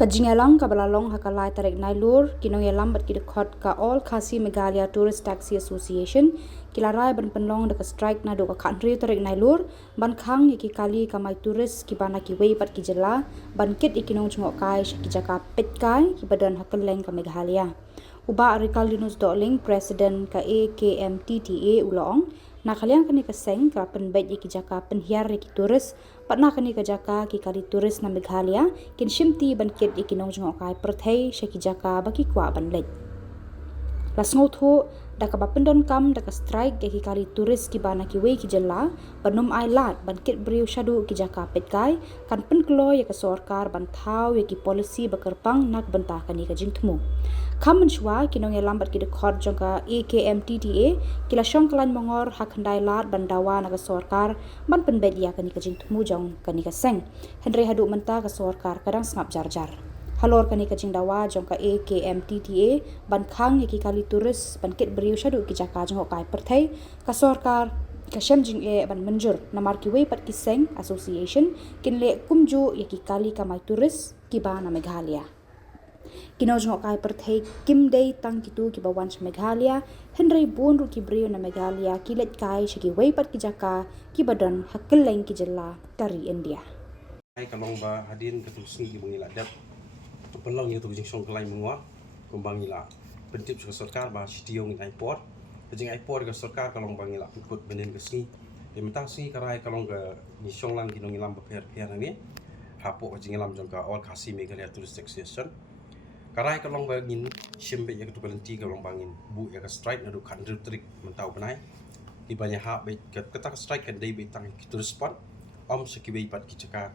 Kajingalang kabalalong hakalai Tarik Nailur kinong yalam bat kidekot ka all khasi Meghalaya Tourist Taxi Association kilarai ban penlong deka strike Naduh ka country Tarik Nailur ban Khang yaki kali kamai turis ki bana ki wei pat ki jela ban kit ikinong jengok kai ki Jaka Peitkai ki badan hakeleng ka Meghalaya. Uba arikal dinus doling President ka Akmtta ulong na kalian kani ka seng ka penbet ki Jaka penhiar ki turis patna kani ka Jaka ki kali turis na Meghalaya kin shimti ban kit ikinong jengok kai perthei ki Jaka baki kwa ban lej lasngot ho daka bapendon kam daka strike ki kali turis ki bana ki wei ki jela banum ai lat ban kit briu shadu ki Jaka Peitkai kan penklo ya ka sarkar ban thau ya ki policy bakarpang nak bantah kani ka jingthmu kam menshwa kinong ya lambat ki dekhot jongka Akmtta kila shong kalan mongor hakhandai lat bandawa na ka sarkar ban penbet ya kani ka jingthmu jong kani ka seng hendrei hadu menta ka sarkar kadang sngap jar-jar halor kani ka jingdawa jongka Akmtta ban Khang yaki kali turis ban kit beriu shadu ki Jaka jong kai perthei ka sarkar ka shem jing ban menjur namar ki wei pat ki seng association kin le kumju yaki kali kamai turis ki ba na Meghalaya kino jong kai perthei kim dei tang kitu ki bawan Meghalaya hendrei bon ru ki beriu na Meghalaya ki let kai shiki wei pat ki Jaka ki badan hakeleng ki jela kari India ai kalong ba hadin ketum sungi mengila dat penlong yang tu jing song kelai mengwa kumbang ila pentip ke sarkar ba Shillong in airport jing airport ke sarkar kalong bangila ikut benen ke sini de mentang sini karai kalong ke ni song lang kinong ilam ba per ni hapo jing ilam jong ka all khasi Meghalaya Tourist Association karai kalong ba ngin shimbe ya ketu balenti kalong bangin bu ya ka strike Naduh kan trik mentau benai di banyak hak be ketak strike kan dei be tang tourist spot sekibai pat ki Jaka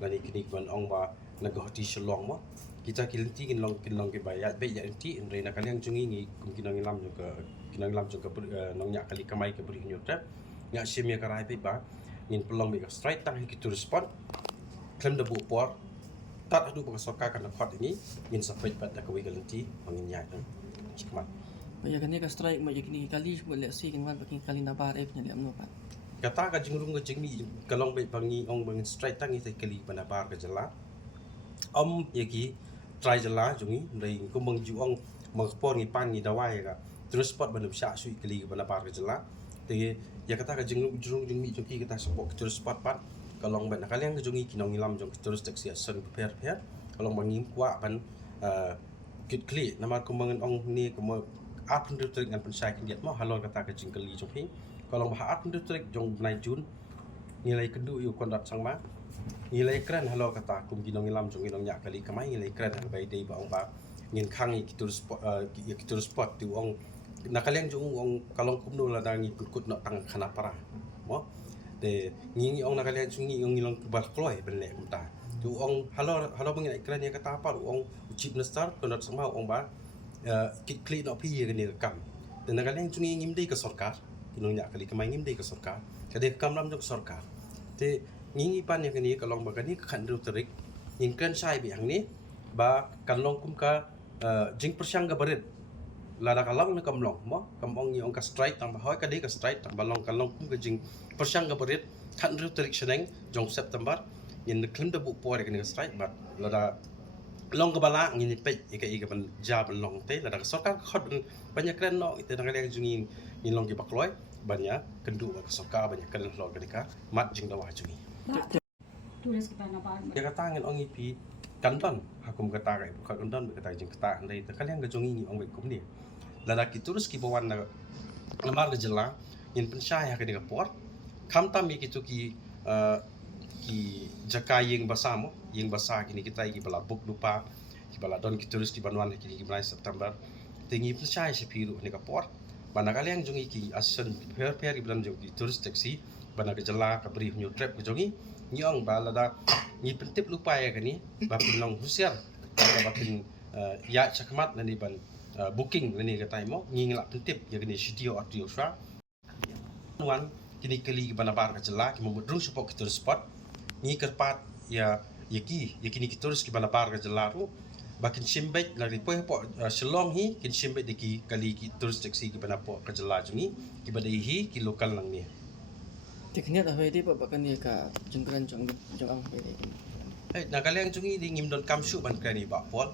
lani kini ban ong ba nagahati Shillong mo kita kilenti kinlong ke bayat be ya enti indre na kaliang jungi ngi kinong ilam juga kinong ilam juga nong nya kali kamai ke beri nyutrap nya shimia karai pe ba ngin pelong be strike tang ki tourist spot klem de bu por tat adu ba sarkar kan khot ini ngin sapet pat da ke kilenti mangin nya cikmat ya kan ka strike ma yakni kali boleh si kan bakin kali nabar ep nya amno pat kata ka jingrung ke jingmi kalong be bangi ong bang strike tang i kali panabar ke jela yaki try jela jungi ndai kumbang juong mangpor ngi pan ngi dawai ka terus spot banum sya sui kali ke panabar ke jela te ya kata ka jingrung jingmi joki kata support terus spot pat kalong ban kaliang ke jungi kinong ilam jong terus taxi asen prepare kalong bangi kwa ban kit kli nama kumbangan ong ni kuma ap ndu trik ngan pensai kindiat mo halor kata ka jingkali jong kalau mahat ndu trik jong nai jun nilai kedu yu kondat sangma nilai keren halo kata kum ginong ilam jong ginong nya kali kamai nilai keren bai dei ba ong ba ngin Khang kitur spot tu ong nakaliang jong ong kalong kum no la dang ikut nak tang khana para mo de ngi ong nakaliang jong ngi ong ngilong bar kloi benle mta tu ong halo bangin keren ya kata apa ong chief minister kondat sangma ong ba kit kli no pi ye ni kam de nakaliang jong ngi ngim dei ke sarkar kinong nya kali kamai ngim dei ke sarkar kade kamlam jong sarkar te ngingi pan yang ni kalong bagani kan ru terik ingkan sai bi ang ni ba kalong kum ka jing persyang ga barit lada kalong na kamlong mo kamong ni ong ka strike tang ba ka dei ka strike tang balong kalong kum ka jing persyang ga barit kan ru terik seneng jong September yin de klim de bu por ka ni strike ba lada long ka bala ngin pe ika ban ja ban long te lada ka sarkar khot banyak keren no ite nang yang jungin ni long ki bakloi banyak kendu ka sarkar banyak keren lo ka dika mat jing dawa jungi turis kita na ba ya kata ngin ong ipi kanton hakum kata kai buka kanton kata jing kata ndai te kalian ga jongi ong be kum ni lada ki turus ki bawan na lamar ga jela in pensai ha ka diga por kam tam ki tu ki Jaka ying basamo ying basa kini kita ki bala buk lupa ki bala don ki turus ki banwan ki bulan September tingi pensai se piru ni ka por bana kalian jongi ki asen per ki bulan jongi turus taxi bana ga jela ka beri new trip ga jongi nyong bala da ni pentip lupa ya kani ba pinong husiar ba pin ya chakmat nani ban booking nani ka taimo ngi ngla pentip ya kani studio audio swa wan kini kali bana bar ka jela ki mo drung support ki spot ngi kerpat ya yaki ni ki turus ki bana bar ka jela ru bakin simbet la ri po Shillong hi kin simbet diki kali ki turus taxi ki bana po ka jela jungi ki badai hi ki lokal lang ni teknik apa dia bapak kan dia ka jengkeran jong ang pe Nagalang jungi di ngim don kamshu ban kani ba pol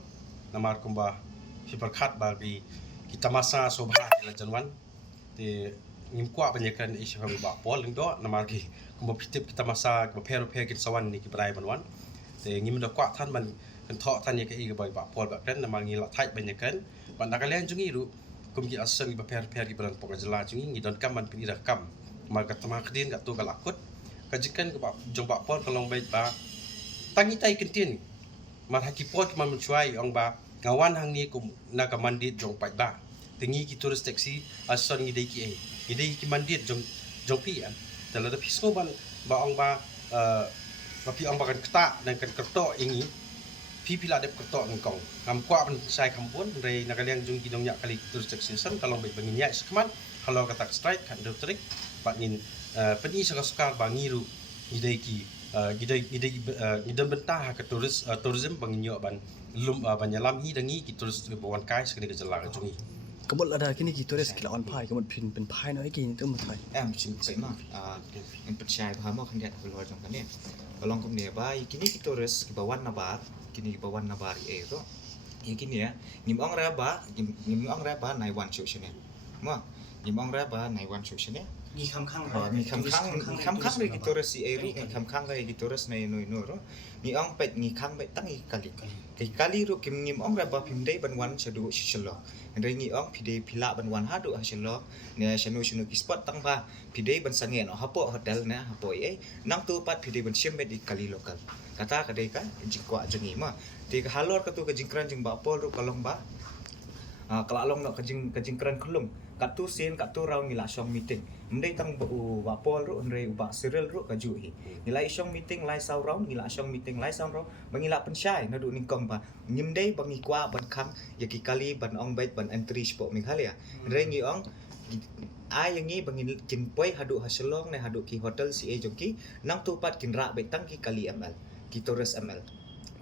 namar kumba si berkat bagi kita masa sobha la janwan te ngim kwa banyakan isu kami ba pol ndo namar ki kumba pitip kita masa kumba pero kin sawan ni ki brai banwan te ngim do kwa than man kan tho than ye ka i ba pol ba kan namar ngi la thai banyakan ban nagalang jungi ru kum ki asam ki ba pero ki ban Khuborjylla jungi ngi don kam man pin ida kam mar ka tama kdin ka tu galakut kajikan ke ba jong ba pol kalong baik ba tangi tai kentin mar haki pot man mencuai ong ba ngawan hang ni kum na ka mandit jong pai ba tingi ki tourist taxi ason ngi dei ki mandit jong pi an tala da pisno ban ba ong ba pi ong ba kan kta dan kan kerto ingi pi pila de kerto ngkong ngam kwa ban sai kampun rei nakaliang jong ki dong yak kali tourist taxi san kalong bai bangin yak sekman kalau kata strike kan do trik ba ngin peni sekar ba ngiru idai ki gidai bentah ke tourism banginyo ban banyalam hi dangi ki tourist ke bawan kai sekali ke jela jungi Kebot ada kini kita res kila on pai kebot pin pai no iki tu mutai. Cing sai ma en percaya bahwa kan dia keluar jong kan ni. Kalau kum ni ba kini kita res ke bawan nabar kini bawan nabar to. Yang kini ya ngim ong ra ba nai wan chu shine. Ma ngim ong ra ba nai wan chu shine. Gi kham khang Mi kham khang ni kita res si ru kham khang ga kita res nai no ro. Mi ong pet ni khang pet tang i kali ru kim ngim ong ra ba pim dei ban wan chadu Shillong. Ndai ngi ong pide pila ban wan hadu Shillong ne shanu ki spot tang ba pide ban sange no hapo hotel na hapo nang tu pat pide ban sim di kali lokal kata kadai ka jikwa jengi ma ti ka halor ka tu ka jingkran jing ba pol ru kalong ba kalalong no ka jingkran kulum katu sen katu raw ngila shong meeting ndai tang ba pol ru ndai ba serial ru ka juhi ngila shong meeting lai sau raw ngila shong meeting lai sau raw bangila pensyai nadu ningkong ba nyimdai bangi kwa ban khang yaki kali ban ong bait ban entry spot Meghalaya ndai ngi ong ai yang ni bangin kin poi hadu Shillong ne hadu ki hotel si jongki nang tu pat kin ra bait tang ki kali ml ki tourist ml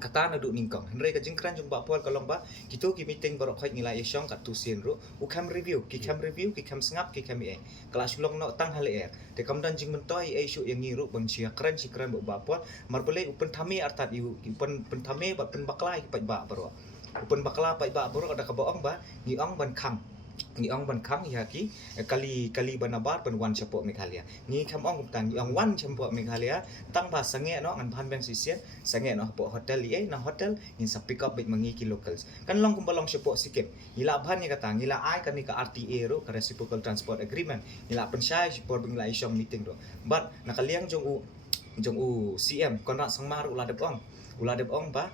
kata na du ningkong henry ka jingkran jung ba pol kalong ba kito ki meeting barok khoi ngila yeshong kat tu sin ru u kam review ki kam sngap ki kam kala Shillong no tang hale te kam dan jing mentoi shu yang ni ru bang sia kran ba pol mar boleh upen thame artat yu pen thame ba pen bakla ki ba baro upen bakla ba baro ada ka boong ba ni ong ban khang ni ong ban khang ya ki kali banabar ban wan chapo Meghalaya ni kam ong tang ni ong wan chapo Meghalaya tang ba sange no ngan ban bang sisian sange no po hotel na hotel in sa pick up bit mangi ki locals kan long kumbalong chapo sikip nila ban ni kata nila ai kan ni ka RTA ro ka reciprocal transport agreement nila pensyai support bingla isyong meeting ro but nakaliang jong u CM kona sangmar uladep ong ba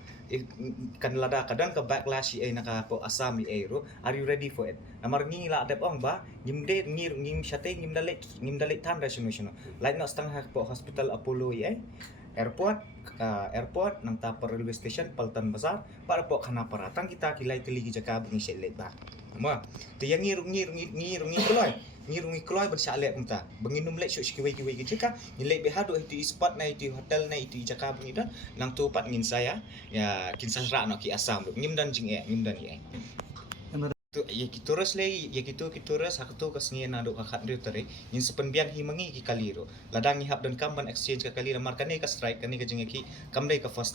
kan lada kadang ka backlash naka po asam ro are you ready for it namar ngi la dep ong ba ngimde ngim syate ngim dalit tan rasiono like no stang ha po hospital Apollo airport nang ta railway station Paltan Bazar para po kana paratang kita kilai teligi Jaka bungi selet ba ma te yang ngi kloy bersalek kumta benginum lek syuk kiwai Jaka nilai behadu itu spot na itu hotel na itu Jaka bungi dan nang tu pat ngin saya ya kin sasra no ki asam ngim dan tu ya ki tourist hak tu kasngi na do ka khat tare in sepenbian hi mangi ki kaliro ladang hab dan kamban exchange ka kalira markane ka strike kani ka jingeki kamdai ka first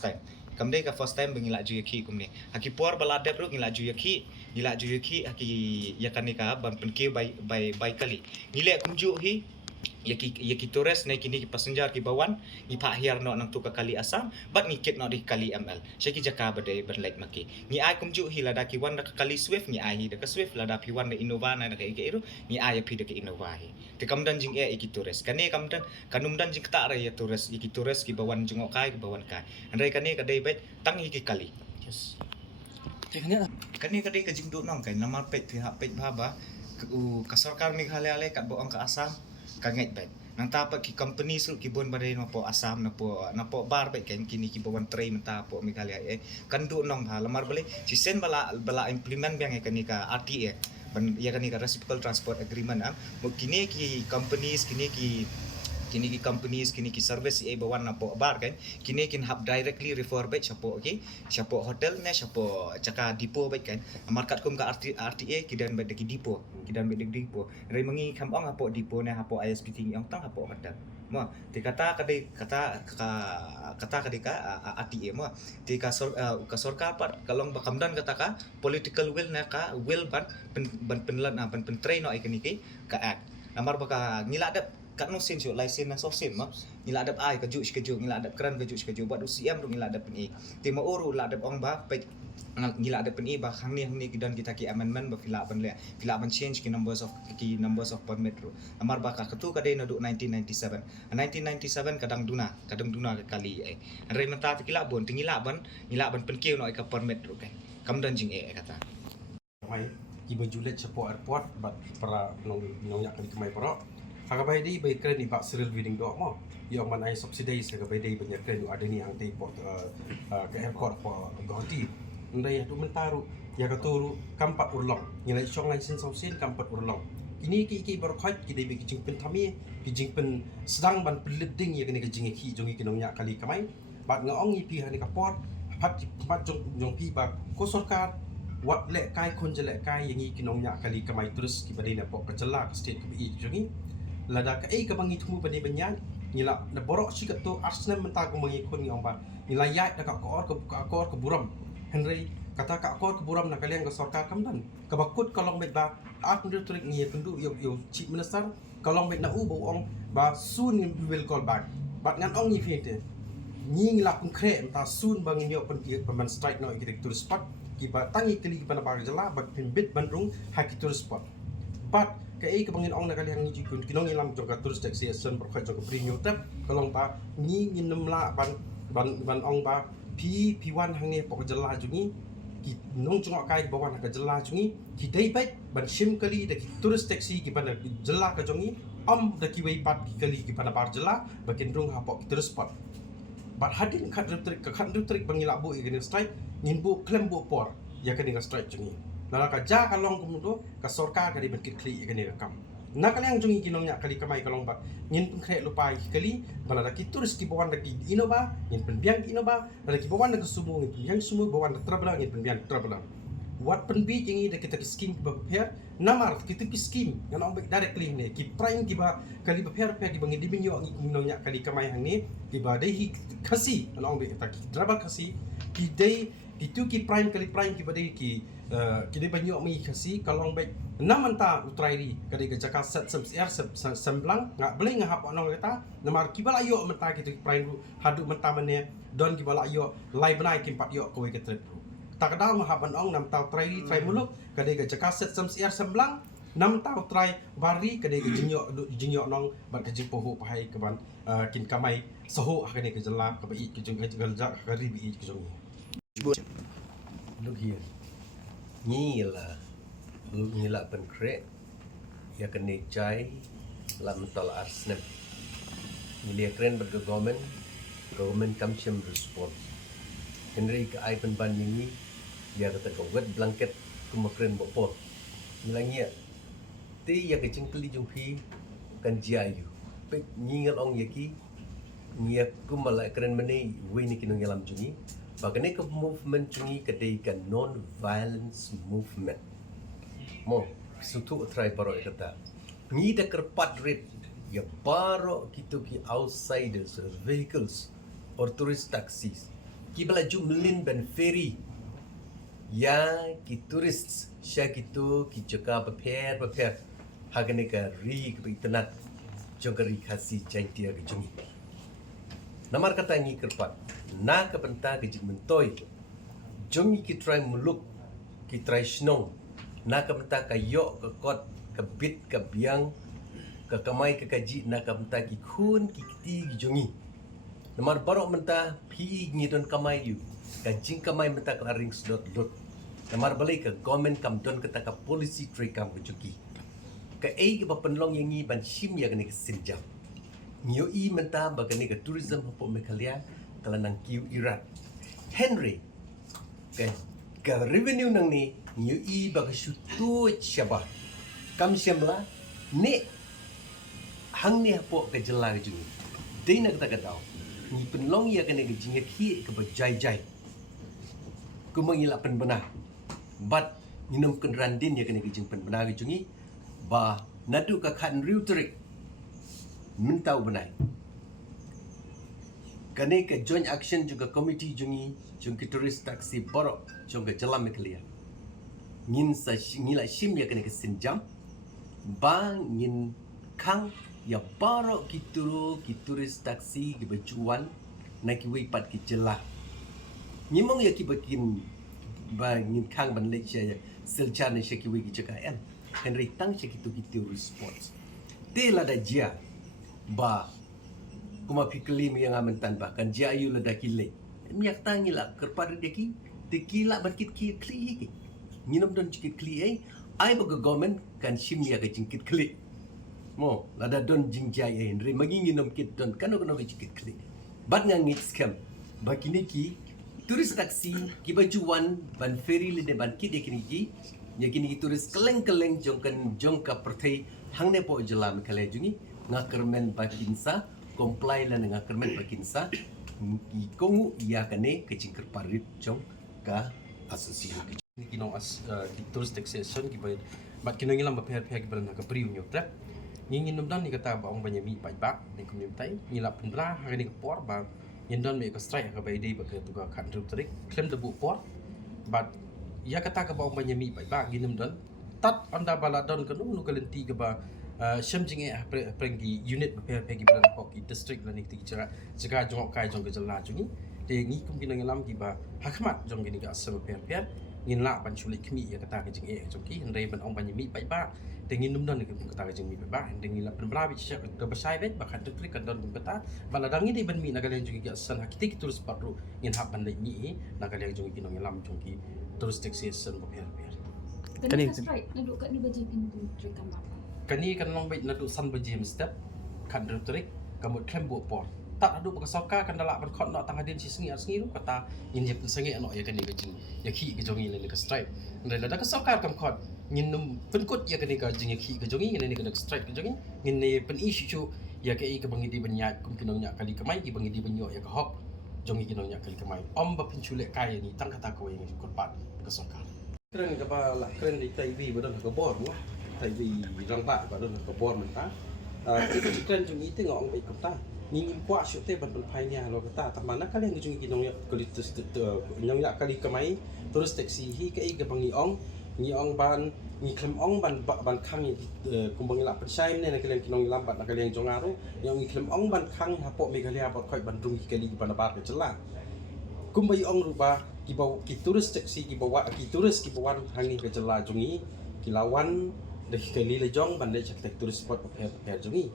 time bengila ju ki kumni haki por baladep ru ngila ju ki haki yakani ka ban penke by kali nile kumju hi yaki tourist naik kini passenger ki bawan ni pak hiar no nang tu ka kali asam bat ni kit no di kali ml syaki Jaka badai berlait maki ni ai kumju hi lada ki wan ka kali swift ni ai hi da ka swift lada pi wan da innova na ka ike iru ni ai pi da ka innova hi te kamdan jing iki tourist kane kamdan kanum dan jing ta ra ya tourist iki tourist ki bawan jingok kai ki bawan kai andai kane ka dai bet tang iki kali Yes. Teknik kane ka dai ka jing do nong kai namar pet ba ka sarkar Meghalaya le kat boong ka asam kanget bet nang tapak ki company su ki bon bare no po asam na po bar bet kan kini ki bawan tray menta po Meghalaya kan du nong ha lamar bale si sen bala implement bang kan ni ka RTA ban ya kan ni ka reciprocal transport agreement mo kini ki companies kini ki kini ki companies kini ki service ai bawan napo bar kan kini kin hab directly refer back siapa siapa hotel ne siapa Jaka depo baik kan market kum ka RTA kidan baik deki depo kidan baik deki depo rai mengi kam ong apo depo ne apo ISPT yang tang apo hotel mo ti kata kadai kata kadai ka RTA mo ti ka sorkar pat kalong bakamdan kata ka political will na ka will ban penlan ban pentrain no ikani ka act namar baka ngilada kat no sin so license na so sin ma ngilada ai ka ju ngilada kran ka ju buat UCM ru ngilada pen ti ma uru la ong ba pe ngilada pen ba hang ni dan kita ki amendment ba fila ban change ki numbers of permit ru amar baka ketu kadai Naduh 1997 kadang duna kali ai re menta kila bon tingila ban pen kiu no ka permit ru kan kam dan jing kata mai ki bajulet chapo airport bat para nong yak kali kemai para hagabai di bai kren ni bak serial wedding do mo yang man ai subsidize hagabai di banyak kren ada ni ang te port ke airport po goti ndai tu mentaru ya katuru kampat urlong ngilai chong license sausin kampat urlong ini ki berkhot ki dei ki jing pen thami ki jing pen sedang ban peliding ya kene ki jing ki jongi ki nong yak kali kemai bat ngaong ipi hani ka port pat jong pi bak ko sarkar wat lek kai kon je lek kai yang i kinong nya kali kamai terus ki badai na pok kecela ke state ke bi jongi lada ka ka bangi tumu badai banyan ngila na borok si ka to arsenal menta ko mangi kon ngong ba ngila yat na ka kor ke buram henry kata ka kor ke buram na kalian ke sarkar kamdan ka bakut kalong bet ba at ndu trik ngi pendu yo chief minister kalong bet na u bo ong ba soon we will call back bat ngan ong ni fete ni ngila kun kre ta soon bangi yo pen peman strike no architecture spot kiba tangi kali kiba na Khuborjylla bag pimbit bandrung haki tourist spot but kai ke bangin ong na kali hang ni jikun kinong ilam jong ka tourist taxation berkhot jong premium tap kalong ba ni nginum la ban ong ba P1 hang ni Khuborjylla jungi ki nong jong kai bawan Khuborjylla jungi ki dai bai ban sim kali de tourist taxi ki ban Khuborjylla ka jongi da ki wei pat ki kali ki ban Khuborjylla bakin rung ha pok tourist spot but hadin khat rutrik bangila bu igene strike ngin bu klem bu por ya kani ga strike jungi nala ka ja ka long kumudo ka sorkar ka di benkit kli igene ga kam na kali yang jungi kinong nya kali kamai kalong ba ngin pun kre lupai kali bala ki turis ki bawan da ki inoba ngin pen biang inoba bala ki bawan da sumu ngin pen yang sumu bawan da trabla ngin pen biang trabla wat pen bi jingi da kita skim ba per namar kita pi skim yang ong directly ne ki prime ki ba kali ba per ki bangi di binyo ngi kinong nya kali kamai hang ni ki ba dai hi khasi ong be ta ki draba khasi ki dai itu ki prime kali prime ki badai ki dai banyo mi khasi kalong baik namanta utrairi kali ke Jaka set semblang ngak beli ngahap onong kata namar ki bala yo menta ki prime hadu menta mene don ki bala yo lai benai ki pat yo kowe ke trip tak kadal ngahap onong nam tau trairi trai muluk kali ke Jaka set semblang nam tau trai bari kali ke jinyo nong bat ke jipohu pahai ke ban kin kamai soho kali ke jela ke bi ki jung ke jela ke ribi ki jung Look here. Ngila pen krek ya kene chai la mentol arsnem. Ngila kren ber government kam chem response. Henry ka ai pen ban yingi ya kata ko wet blanket kuma kren bopor. Ngila ngia ti ya ke cingkli jung phi kan jiayu. Pek ngingal ong yaki ngia kumala kren meni we ni kinong yalam jungi. Bagani ke movement jungi kedai ke non-violence movement. Mo, sutu try paro kata. Ni dah kerpat rate ya baro kita ki outsiders vehicles or tourist taxis. Ki bala jumlin ben ferry. Ya ki tourists sya gitu ki Jaka prepare hagani ka ri ke internet jogari khasi chantia ke jungi. Namar kata ngi kerpat na ka penta ke jing mentoi jongi ki try muluk ki try snong na ka penta ka yo ka kot ka bit ka biang ka kamai ka kaji na ka penta ki khun ki ti ki jongi namar barok menta pi ngi don kamai yu ka jing kamai menta ka ring slot lot namar balik ka government kam don ka ka policy tray kam ku juki ka ei ka penlong yang ngi ban sim ya ka ni sinjam Nyo i menta bagani ke tourism hapo Meghalaya kala nang kiu irat. Henry ke revenue nang ni nyo i baga syutu syabah. Kam Samla ni hang ni hapo ke jela ke jungi dei nak kata kata ni penlong ya kena ke jinga ki ke berjai-jai ku mengilak penbenah bat minum kenrandin ya kena ke jing penbenah ke jungi ba Naduh ka khan riu Tarik mentau benai kane ke joint action juga komiti jungi jung ke turis taksi borok jung ke jalan Meghalaya ngin sa ngila sim ya kena ke sinjam ba ngin Khang ya borok ki turis taksi ki berjuan na ki wei pat ki jelah ngimong ya ki bakin ba ngin Khang ban Malaysia ya seljan ya ki wei ki Jaka Henry tang ki turis sports te la da jia ba kuma pikeli mi yang amantan bahkan jia ayu la da kile miak tangi la kerpada deki tekila barkit ki kli nginom don cikit kli ai ba government kan sim ya ke jingkit kli mo lada don jingjai Henry magi nginom kit don kano cikit kli bat ngangit scam bakini ki turis taksi ki bajuan ban ferry le de ban kit yakini ki yakini ki turis keleng-keleng jongka pertai hangne po jela Meghalaya jungi ngakermen bakinsa comply la ngakermen bakinsa i kongu ia kane kecingker parit jong ka asosiasi ni kinong as ki tourist taxation ki bay bat kinong ilang ba pher ki ban ka priu nyok trap ngin nom dan ni kata ba ong banyami pai bak ni kum nim tai ni la pendra ha ni por ba yin don me ka strike ka bay dei ba ka tu ka khan ru Tarik klem de bu por bat ya kata ka ba ong banyami pai bak ngin nom dan tat anda bala don ka nu ka lenti ka ba sham jing prengi unit ba pher ki ban ko ki district la ni ti jaga jong kai jong ka jala jungi te ngi kum kinong ilam ki ba hakmat jong ni ka asam pher ngin la ban chulik khmi ya kata ka jing jong ki hendai ban ong banyami pai bak te ngin num don ni kata ka jing mi pai bak hendai ngin la pen bra bi cha ka basai vet ba khan Tarik kan don kata bala dang ni ban mi na galen jong ki asan hakiti ki turus patru ngin hab ban le ni na galen jong ki kinong ilam jong ki turus taxation ba pher Kani strike Naduh kat ni baje pintu Tarik kan apa kani kan long bait Naduh san bajim step kan Tarik kamut klem bu por tak Naduh ka soka kan dalak ban khot no tang hadin si sengi ru kata in je sengi no ya kani gajing ya ki ke jongi le ka strike ndai la ka soka kam khot ngin num penkut ya kani ka jing ya ki ke jongi ngin ni ka strike ke jongi ngin ne pen issue ya ke ka bangi di banyak kum kinong nya kali kamai ki bangi di banyo ya ka hok jongi kinong nya kali kamai om ba pinchule kai ni tang kata ko yang korban ka soka keren ka ba la keren di TV ba don ka bor wah TV rang ba ba don ka bor man ta itu keren jongi te ngong bai kam ta ngin kwa shote ban ban phai nya lo kata tamana kali yang jungi kinong ya kali nyong ya kali kamai terus taxi hi ke ga bangi ong ni ong ban ni klem ong ban Khang ni kumbang la persai ne kali kinong lam ban kali yang jongaru yang ni klem ong ban Khang hapo Meghalaya bot khoi ban Rung kali ban bar ke jela kumbai ong ruba ki bau ki turis taxi ki bawa ki turis ki bawan hangi ke jela jungi ki lawan de kali le jong ban le chak turis spot per jungi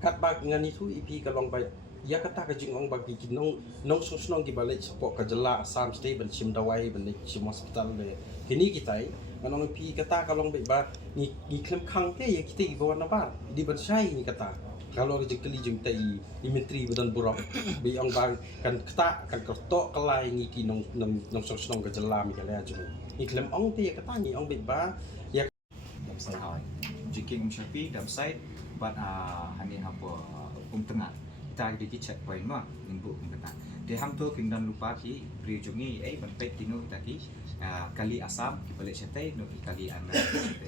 kat bag ngan itu ipi kalong bay ya kata ka jing ong bagi kinong nong sosnong ki balai support ka jela Assam state ban sim dawai ban sim hospital le kini kitai anong ipi kata kalong bay ba ni klem Khang ke ya kita bawa na ba di bersai ni kata kalau rezeki jeng tai di menteri badan buruk bi ong bang kan kata kan kertok kelai ni kinong nong sosnong ka jela mi kala jung ni klem ong te ya kata ni ong bay ba ya dam sai hai jiking shapi dam sai bat hani hapo tengah kita di checkpoint ma nimbu kata de ham to king dan lupa ki pri jungi ban pet tino kita ki kali Assam ki balik setai no ki kali anda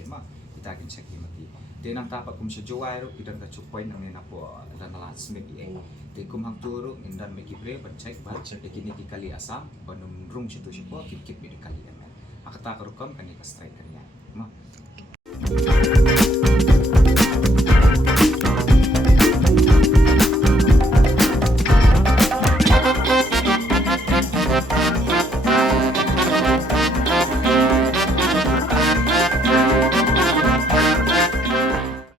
ma kita kin check ki mati de nam ta pa kum se jowai ro kita ta checkpoint nang na po dan last minute de kum ham to ro indan me ki pre ban check ba check de kini ki kali Assam banum Rung situ sipo ki mi de kali anda akata ka rukam kan ka strike kan ya ma